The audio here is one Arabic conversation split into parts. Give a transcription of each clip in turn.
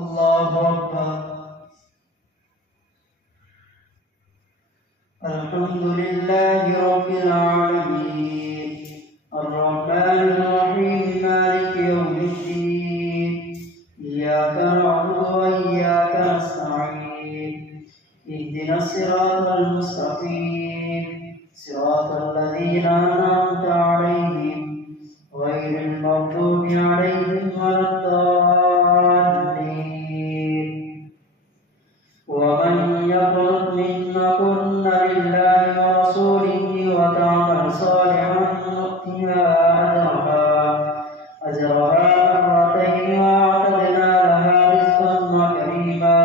الله أكبر. الحمد لله رب العالمين الرحمن الرحيم مالك يوم الدين إياك نعبد وإياك نستعين اهدنا الصراط المستقيم صراط الذين أنعمت عليهم غير المغضوب عليهم ولا الضالين. ومن يقنط منكن لله ورسوله وتعمل صالحا نؤتها أجرها مرتين وأعتدنا لها رزقا كريما.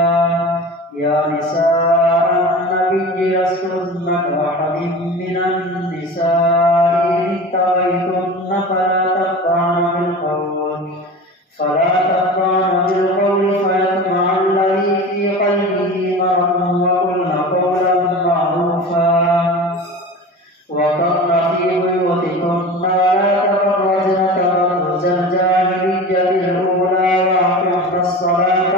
يا نساء النبي لستن كأحد من النساء إن اتقيتن فلا تخضعن بالقول فيطمع الذي في قلبه مرض وقلن قولا معروفا وقرن في بيوتكن ولا تبرجن تبرج الجاهلية الأولى وأقمن الصلاة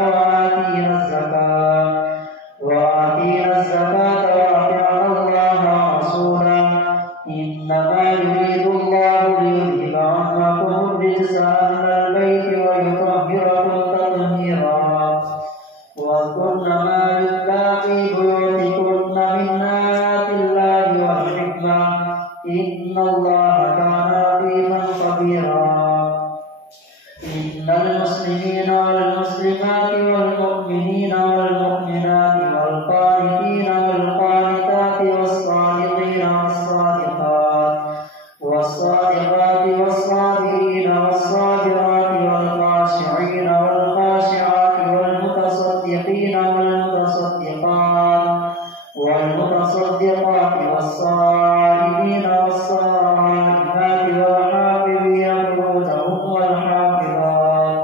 وآتينا الزكاة وأطعنا الله ورسوله إنما يريد الله ليذهب عنكم الرجس أهل البيت ويطهركم تطهيرا. واذكرن ما يتلى في بيوتكن من آيات الله والحكمة إن الله كان لطيفا خبيرا. إن المسلمين والمسلمات والمؤمنين والمؤمنات والقانتين والقانتات والصادقين والصادقات والصابرين والصابرات والخاشعين والخاشعات والمتصدقين والمتصدقات والصائمين والصائمات والحافظين فروجهم والحافظات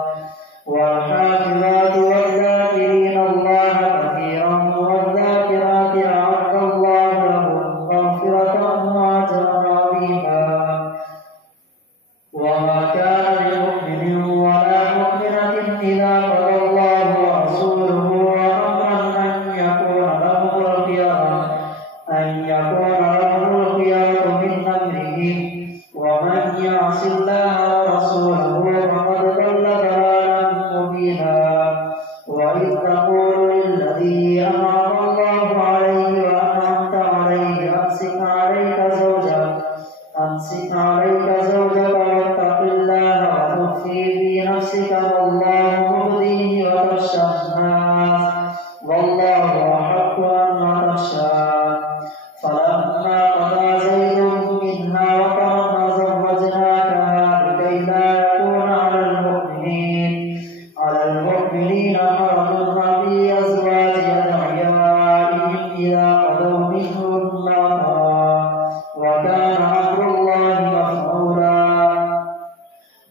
والذاكرين الله كثيرا والذاكرات أعد الله لهم مغفرة وأجرا عظيما. وما كان لمؤمن ولا مؤمنة إذا قضى الله ورسوله أمرا أن يكون لهم الخيرة من أمرهم ومن يعص الله ورسوله فقد ضل ضلالا مبينا. وإذ تقول للذي أنعم الله عليه وأنعمت عليه أمسك عليك زوجك واتق الله وتخفي في نفسك ما الله مبديه وتخشى الناس والله أحق أن تخشاه. فلما قضى زيد منها وطرا زوجناكها لكي لا يكون على المؤمنين حرج في أزواج أدعيائهم إذا قضوا منهن وطرا وكان أمر الله مفعولا.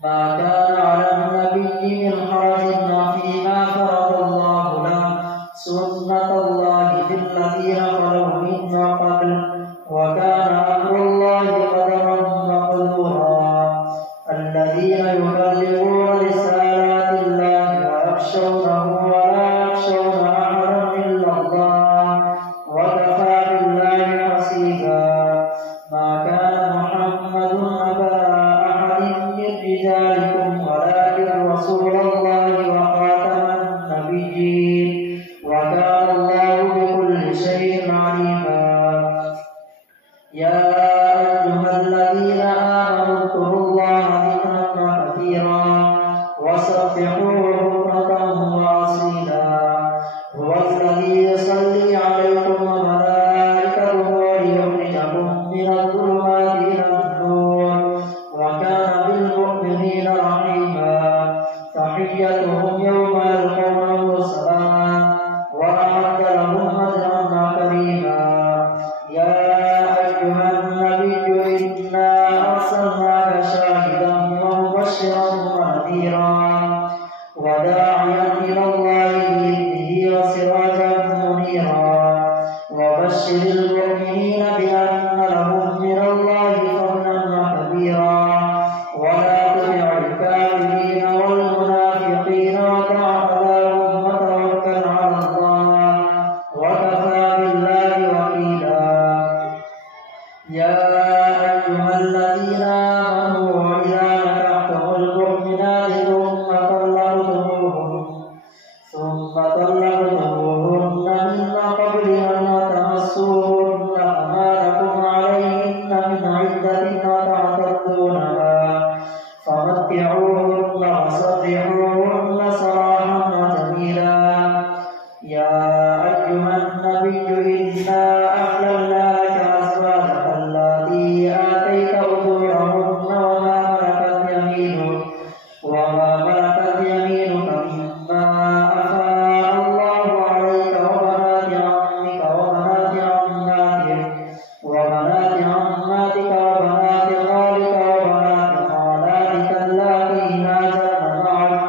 ما كان على النبي من حرج فيما فرض الله له سنة الله في الذين خلوا من قبل وكان أمر الله قدرا مقدورا. الذين يبلغون رسالات الله ويخشونه ولا يخشون أحدا إلا الله وكفى بالله حسيبا. ما كان محمد أبا أحد من رجالكم ولكن رسول الله وخاتم النبيين وكان الله بكل شيء عليما. يا أيها الذين آمنوا اذكروا الله ذكرا كثيرا وسبحوه بكرة وأصيلا. هو الذي يصلي عليكم وملائكته ليخرجكم من الظلمات إلى النور وكان بالمؤمنين رحيما. تحيتهم يوم يلقونه سلام وأعد لهم أجرا كريما. يا أيها النبي إنا أرسلناك شاهدا ومبشرا ونذيرا وداعيا إلى الله بإذنه وسراجا منيرا. وبشر المؤمنين بأن لهم من الله فضلا كبيرا ولا تطع الكافرين والمنافقين ودع لهم ثم طلقتموهن من قبل أن تمسوهن فما لكم عليهن من عدة تعتدونها فمتعوهن وسرحوهن سراحا جميلا. يا أيها النبي إنا أحللنا لك أزواجك اللاتي آتيت أجورهن وما ملكت يمينك مما أفاء الله عليك وبنات عمك وبنات عماتك وبنات خالك وبنات خالاتك اللاتي هاجرن معك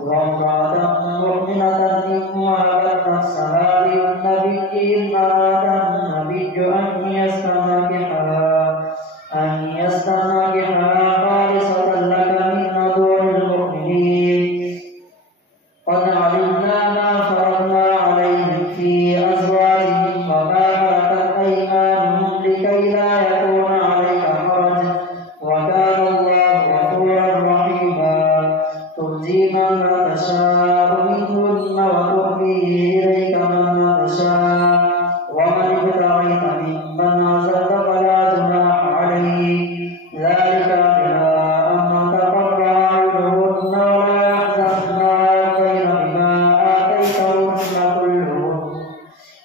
وامرأة مؤمنة إن وهبت نفسها للنبي إن أراد النبي أن يستنكحها خالصة لك من دون المؤمنين. قد علمنا ما فرضنا عليهم في أزواجهم وما ملكت أيمانهم لكي لا يكون عليك حرج وكان الله غفورا رحيما. ترجي من تشاء منهن وتؤوي إليك من تشاء ومن ابتغيت ممن عزلت فلا جناح عليك ذلك بما أن تقر أعينهن ولا يحزن يرضين بما آتيتهن كلهن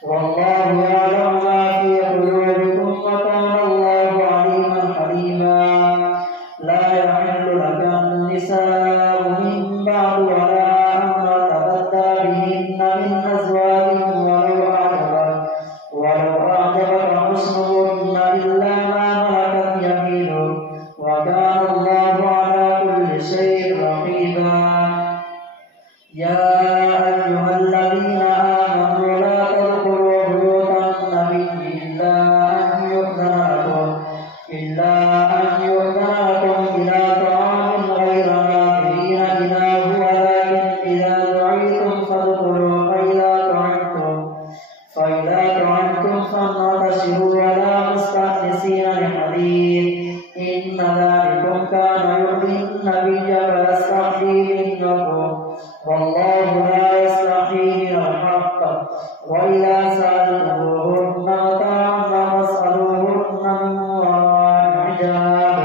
والله يعلم ما في قلوبكم وكان الله عليما حليما. لا يحل لك النساء من بعد ولا أن تبدل بهن من أزواج ولو أعجبك حسنهن إلا ما ملكت يمينك وكان الله على كل شيء رقيبا. يا أيها الذين آمنوا لا تدخلوا بيوت النبي إلا أن يؤذن لكم إلى طعام غير ناظرين إناه ولكن إذا دعيتم فادخلوا فإذا طعمتم فانتشروا ولا مستأنسين لحديث إن ذلكم كان يؤذي النبي فيستحيي منكم والله لا يستحيي من الحق. وإذا سألتموهن متاعا فاسألوهن من وراء حجاب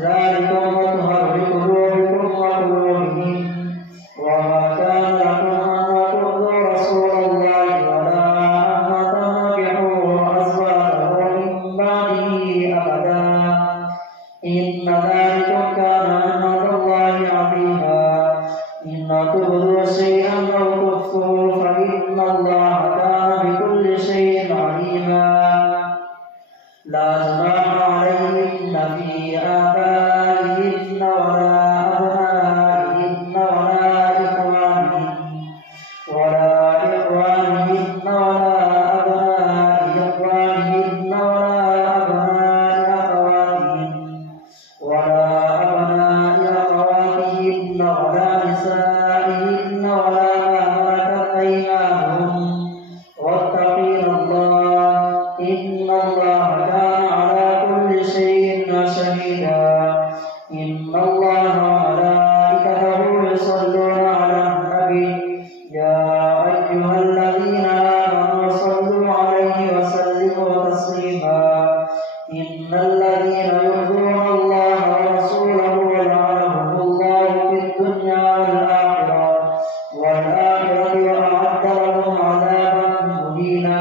ذلكم أطهر لقلوبكم وقلوبهم. وما كان لكم أن تؤذوا رسول الله ولا أن تنكحوا أزواجه من بعده أبدا إن ذلكم كان عند الله عظيما. إن تبدوا شيئا أو تخفوه فإن الله كان بكل شيء عليما. لا جناح عليهن في آبائهن ولا أبنائهن ولا إخوانهن ولا أبناء إخوانهن ولا أبناء أخواتهن ولا نسائهن ولا ما ملكت أيمانهن واتقين الله إن الله كان على كل شيء شهيدا. إن الله وملائكته يصلون على النبي يا أيها الذين آمنوا صلوا عليه وسلموا تسليما. إن الذين يؤذون الله ورسوله لعنهم الله في الدنيا والآخرة وأعد لهم عذابا مهينا.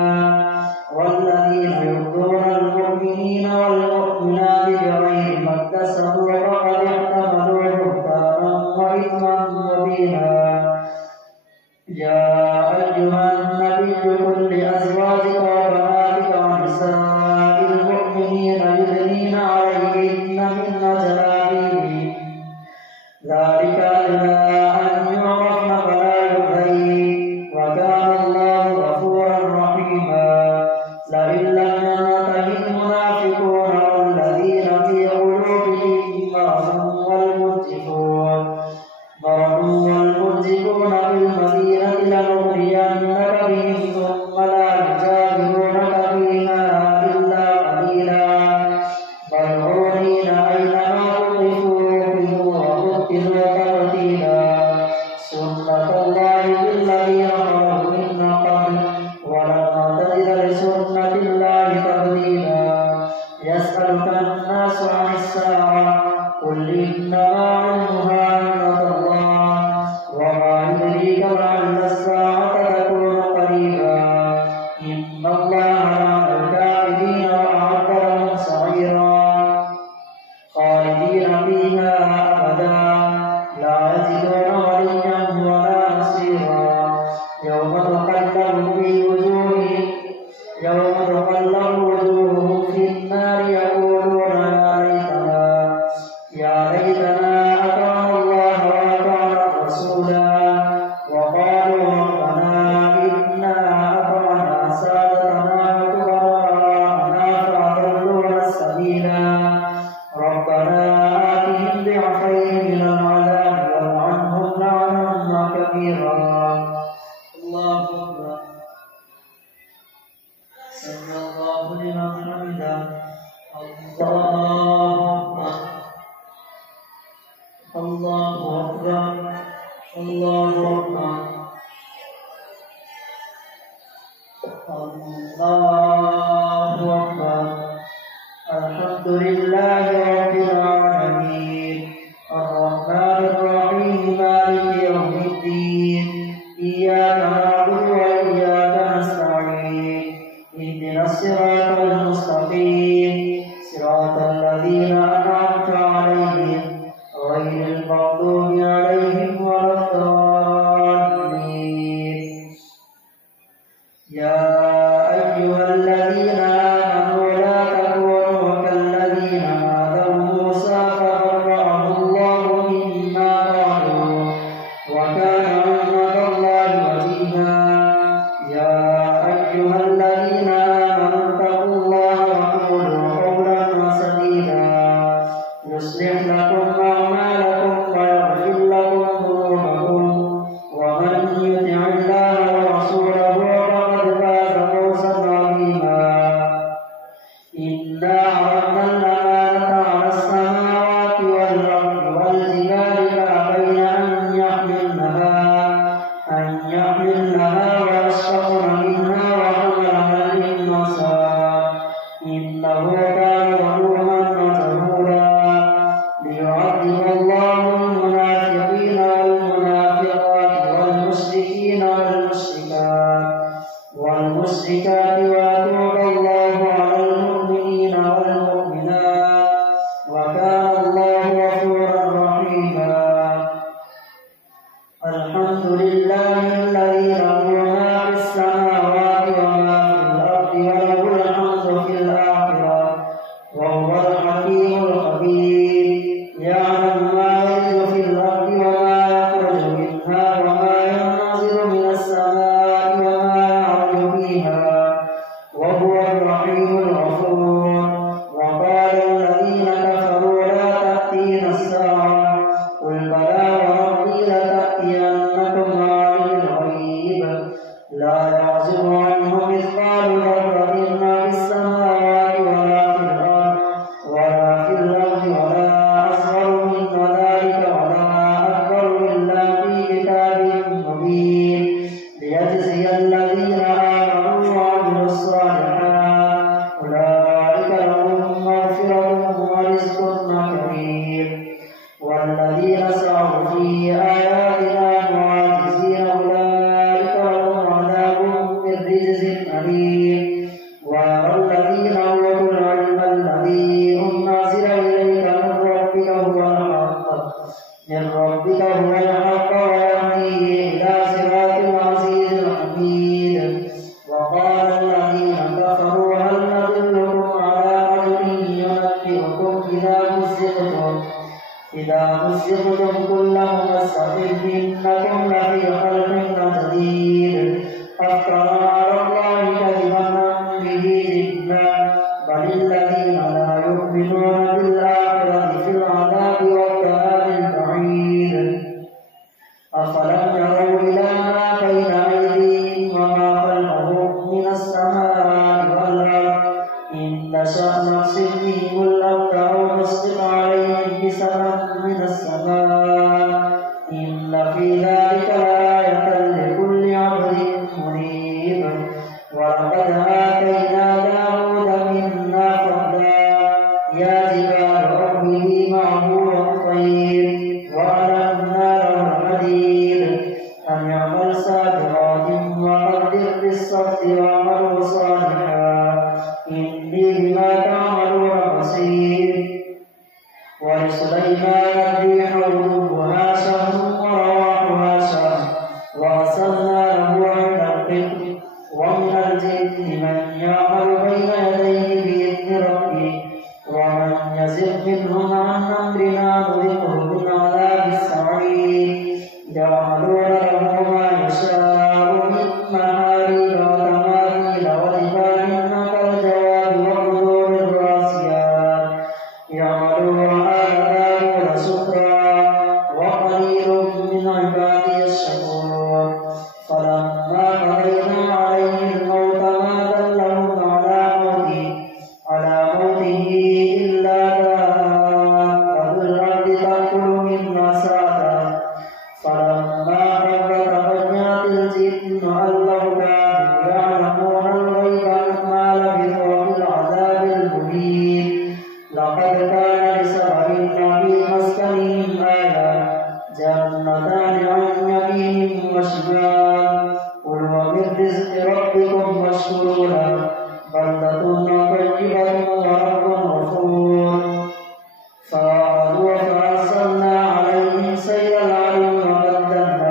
والذين يؤذون المؤمنين والمؤمنات بغير ما اكتسبوا فقد احتملوا بهتانا وإثما مبينا. يا أيها النبي قل لأزواجك وبناتك ونساء المؤمنين يدنين عليهن من جلابيبهن ذلك أدنى أن يعرفن فلا يؤذين وكان الله غفورا رحيما. لئن لم ينته المنافقون والذين في قلوبهم مرض والمرجفون بالمدينة لنغرينك بهم ثم لا يجاورونك فيها إلا قليلا ملعونين أينما ثقفوا وقتلوا تقتيلا. الله أكبر الله أكبر الحمد لله رب العالمين الرحمن الرحيم مالك يوم الدين إياك نعبد وإياك نستعين اهدنا الصراط المستقيم صراط الذين أنعمت عليهم غير المغضوب عليهم ولا الضالين يا أيها الذين آمنوا لا تكونوا كالذين آذوا موسى فبرأه الله مما قالوا وكان عند الله وجيها يا أيها الذين آمنوا اتقوا الله وقولوا قولا سديدا يصلح لكم أعمالكم ويغفر لكم ذنوبكم ومن يطع الله ورسوله فقد فاز فوزا عظيما إنا عرضنا الأمانة على السماوات والأرض والجبال فأبين أن يحملنها وأشفقن منها وحملها الإنسان إنه كان ظلوما جهولا ليعذب الله المنافقين والمنافقات والمشركين والمشركات ويتوب الله على المؤمنين والمؤمنات وكان الله غفورا رحيما الحمد لله الذي له ما في السماوات وما في الأرض وله الحمد في الآخرة وهو الحكيم الخبير يعلم ما يلج في الأرض وما يخرج منها وما ينزل من السماء وما يعرج فيها وهو الرحيم الغفور وقال الذين كفروا لا تأتينا الساعة قل بلى وربي لتأتينكم عالم الغيب لا يعزب عنه مثقال ذرة ما في السماوات ولا في الأرض ولا أصغر من ذلك ولا أكبر إلا في كتاب مبين ليجزي الذين آمنوا وعملوا الصالحات أولئك لهم مغفرة ورزق كريم والذين سعوا في آياتنا معاجزين أولئك لهم عذاب من رجز أليم ويرى الذين أوتوا العلم الذي أنزل إليك من ربك هو الحق ويهدي إلى صراط العزيز الحميد وقال الذين كفروا هل ندلكم على رجل ينبئكم إذا مزقتم كل ممزق إنكم لفي خلق جديد أفترى على الله كذبا به جنة بل الذين لا يؤمنون بالآخرة في العذاب والضلال البعيد أفلم يروا إلى ما بين أيديهم وما خلفهم من السماء والأرض إن نشأ نخسف بهم الأرض أو نسقط عليهم كسفا من السماء إن في ذلك لآية لكل عبد منيب ولقد آتينا داود منا فضلا يا جبال أوبي معه والطير وألنا له الحديد أن يعمل سابغات وقدر بالصبر واعملوا صالحا إني بما تعملون بصير ولسليمان الريح غدوها شهر ورواحها شهر وأرسلنا له عند القطر ومن الجن من يعمل بين يديه بإذن ربه ومن يزغ منهم عن أمرنا نذقه من عذاب السعير يعملون له ما يشاء من محاريب وتماثيل وجفان كالجواب وقدور الراسيات يعملون آل داود شكرا وقليل من عبادي الشكور فلما قضينا عليه الموت ما دلهم على موته إلا دابة الأرض تأكل من مساته فلما فلما كذب تبينت الجن أن لو كانوا يعلمون الغيب ما لبثوا في العذاب المهين لقد كان لسبب في مسكنهم آية جنتان عن يمين وشمال كلوا من رزق ربكم واشكروا له بلدة طيبة ورب غفور فأخذوا فأرسلنا عليهم سيل العرم وبدلناهم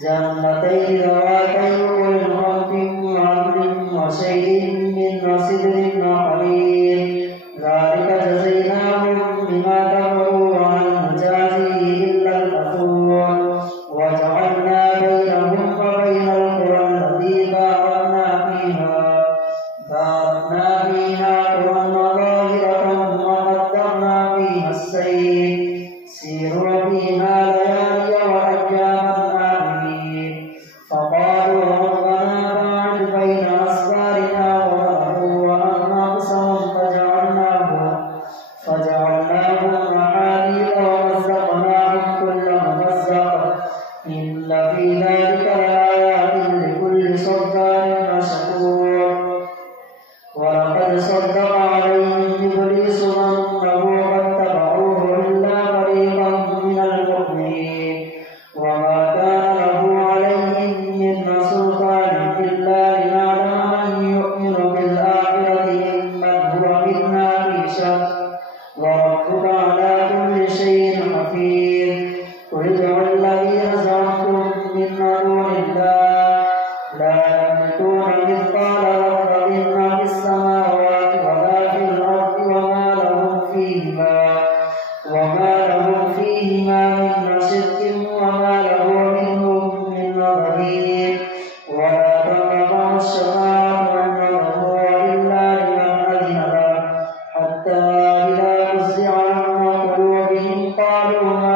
جنتين ذواتي أكل خمط وعدل وشيء من سدر قليل ذلك جزيناهم بما كفروا وهل نجازي إلا الكفور وجعلنا بينهم وبين القرى التي باركنا فيها قرى ظاهرة وقدرنا فيها السير سيروا فيها ليالي وأياما آمنين فقالوا ربنا باعد بين أسفارنا وظلموا أنفسهم فجعلناهم أحاديث ومزقناهم كل ممزق إن في ذلك لآيات لكل صبار شكور ولقد صدق عليهم إبليس ظنه فاتبعوه إلا فريقا من المؤمنين وما كان له عليهم من سلطان إلا لنعلم من يؤمن بالآخرة ممن هو منا في شك وربك على كل شيء حفيظ قل ادعوا الذين زعمتم من دون الله لا يملكون مثقال ذرة في السماوات ولا في الأرض وما لهم فيهما من شرك وما له منهم من ظهير ولا تنفع الشفاعة عنده إلا لمن أذن له حتى إذا فزع عن قلوبهم قالوا